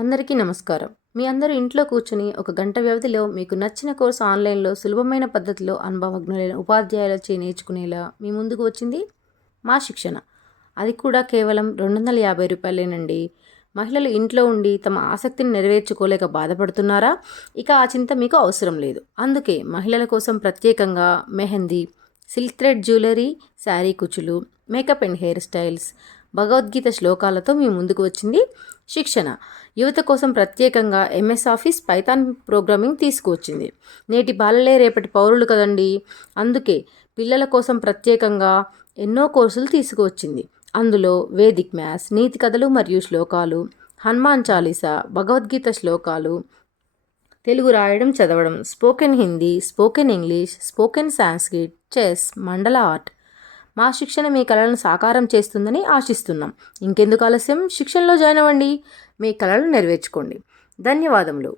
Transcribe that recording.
అందరికీ నమస్కారం. మీ అందరూ ఇంట్లో కూర్చొని ఒక గంట వ్యవధిలో మీకు నచ్చిన కోర్సు ఆన్లైన్లో సులభమైన పద్ధతిలో అనుభవజ్ఞులైన ఉపాధ్యాయులచే నేర్చుకునేలా మీ ముందుకు వచ్చింది మా శిక్షణ. అది కూడా కేవలం రూ. 250 మహిళలు ఇంట్లో ఉండి తమ ఆసక్తిని నెరవేర్చుకోలేక బాధపడుతున్నారా? ఇక ఆ చింత మీకు అవసరం లేదు. అందుకే మహిళల కోసం ప్రత్యేకంగా mehndi, silk thread jewellery, sari కుచ్చులు, makeup and hairstyles, Bhagavad Gita శ్లోకాలతో మీ ముందుకు వచ్చింది శిక్షణ. యువత కోసం ప్రత్యేకంగా MS ఆఫీస్, పైథాన్ ప్రోగ్రామింగ్ తీసుకువచ్చింది. నేటి బాలలే రేపటి పౌరులు కదండి. అందుకే పిల్లల కోసం ప్రత్యేకంగా ఎన్నో కోర్సులు తీసుకువచ్చింది. అందులో వేదిక్ మ్యాథ్స్, నీతి కథలు మరియు శ్లోకాలు, హనుమాన్ చాలీసా, భగవద్గీత శ్లోకాలు, తెలుగు రాయడం చదవడం, spoken Hindi, spoken English, spoken Sanskrit, chess, మండల ఆర్ట్. మా శిక్షణ మీ కళలను సాకారం చేస్తుందని ఆశిస్తున్నాం. ఇంకెందుకు ఆలస్యం, శిక్షణలో జాయిన్ అవ్వండి, మీ కళలు నెరవేర్చుకోండి. ధన్యవాదములు.